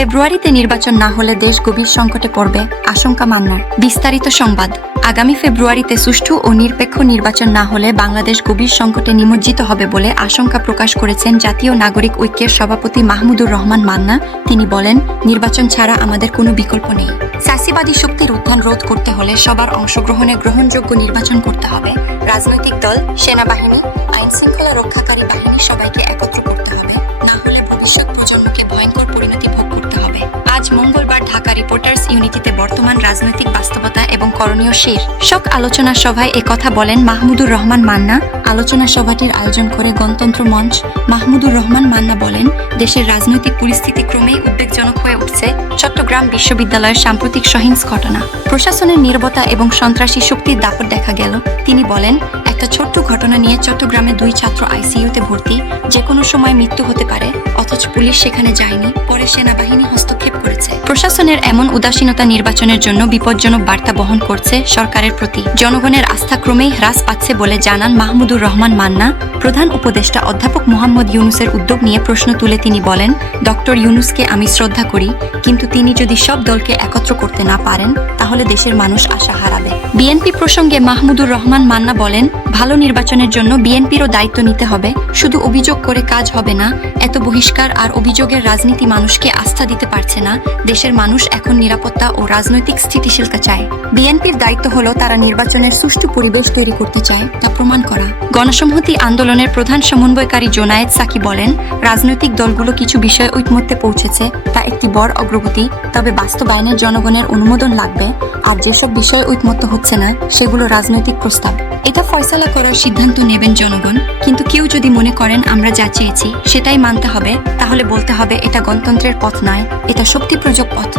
ফেব্রুয়ারিতে নির্বাচন না হলে দেশ গভীর সংকটে পড়বে, আশঙ্কা মান্নার বিস্তারিত সংবাদ। আগামী ফেব্রুয়ারিতে সুষ্ঠু ও নিরপেক্ষ নির্বাচন না হলে বাংলাদেশ গভীর সংকটে নিমজ্জিত হবে বলে আশঙ্কা প্রকাশ করেছেন জাতীয় নাগরিক ঐক্যের সভাপতি মাহমুদুর রহমান মান্না। তিনি বলেন, নির্বাচন ছাড়া আমাদের কোনো বিকল্প নেই। চাষিবাদী শক্তির উত্থান রোধ করতে হলে সবার অংশগ্রহণে গ্রহণযোগ্য নির্বাচন করতে হবে। রাজনৈতিক দল, সেনাবাহিনী, আইন ইউনিটিতে বর্তমান রাজনৈতিক বাস্তবতা এবং করণীয় শীর্ষক আলোচনা সভায় একথা বলেন মাহমুদুর রহমান মান্না। আলোচনা সভাটির আয়োজন করে গণতন্ত্র মঞ্চ মাহমুদুর রহমান মান্না বলেন, দেশের রাজনৈতিক পরিস্থিতি ক্রমেই উদ্বেগজনক হয়ে উঠছে চট্টগ্রাম বিশ্ববিদ্যালয়ের সাম্প্রতিক সহিংস ঘটনা। প্রশাসনের নির্বতা এবং সন্ত্রাসী শক্তির দাপট দেখা গেল। তিনি বলেন একটা ছোট্ট ঘটনা নিয়ে চট্টগ্রামে দুই ছাত্র আইসিইউতে ভর্তি। যে কোনো সময় মৃত্যু হতে পারে, অথচ পুলিশ সেখানে যায়নি, পরে সেনাবাহিনী হস্তক্ষেপ করেছে। প্রশাসনের এমন উদাসীনতা নির্বাচনের জন্য বিপজ্জনক বার্তা বহন করছে সরকারের প্রতি। জনগণের আস্থা ক্রমেই হ্রাস পাচ্ছে বলে জানান মাহমুদুর রহমান মান্না। প্রধান উপদেষ্টা অধ্যাপক মোহাম্মদ ইউনুসের উদ্যোগ নিয়ে প্রশ্ন তুলে তিনি বলেন, ডক্টর ইউনুসকে আমি শ্রদ্ধা করি, কিন্তু তিনি যদি সব দলকে একত্র করতে না পারেন, তাহলে দেশের মানুষ আশা হারাবে। বিএনপি প্রসঙ্গে মাহমুদুর রহমান মান্না বলেন, ভালো নির্বাচনের জন্য বিএনপিরও দায়িত্ব নিতে হবে, শুধু অভিযোগ করে কাজ হবে না, এত বহিষ্কার আর অভিযোগের রাজনীতি মানুষকে আস্থা দিতে পারছে না, দেশের মানুষ এখন নিরাপত্তা ও রাজনৈতিক স্থিতিশীলতা চায়। বিএনপির দায়িত্ব হলো তারা নির্বাচনের সুষ্ঠু পরিবেশ তৈরি করতে চায়, তা প্রমাণ করা। গণসংহতি আন্দোলনের প্রধান সমন্বয়কারী জোনায়েদ সাকি বলেন, রাজনৈতিক দলগুলো কিছু বিষয়ে ঐকমত্যে পৌঁছেছে, তা একটি বড় অগ্রগতি, তবে বাস্তবায়নের জনগণের অনুমোদন লাগবে, আর যেসব বিষয়ে ঐকমত্য হচ্ছে না, সেগুলো রাজনৈতিক প্রস্তাব। এটা ফয়সালা করার সিদ্ধান্ত নেবেন জনগণ, কিন্তু কেউ যদি মনে করেন আমরা যা চেয়েছি, সেটাই মানতে হবে, তাহলে বলতে হবে এটা গণতন্ত্রের পথ নয়, এটা শক্তি প্রযোগ পথ।